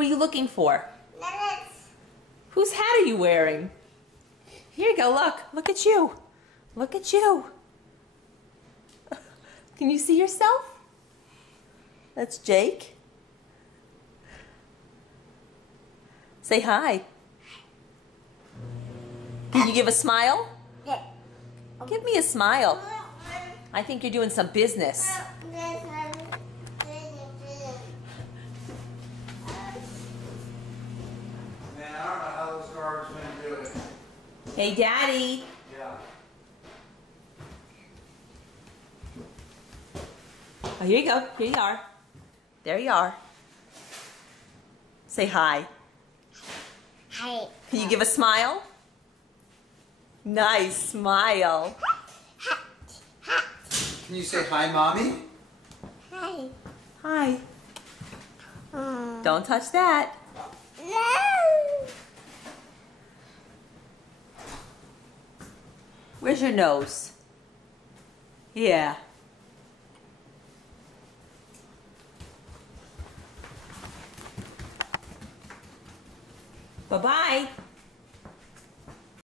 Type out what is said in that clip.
were you looking for? Whose hat are you wearing? Here you go, look. Look at you. Look at you. Can you see yourself? That's Jake. Say hi. Can you give a smile? Give me a smile. I think you're doing some business. Man, I don't know how those garbage men do it. Hey, Daddy. Yeah. Oh, here you go. Here you are. There you are. Say hi. Hi. Can you give a smile? Nice smile. Can you say hi, Mommy? Hi. Hi. Don't touch that. No. Where's your nose? Yeah. Bye-bye.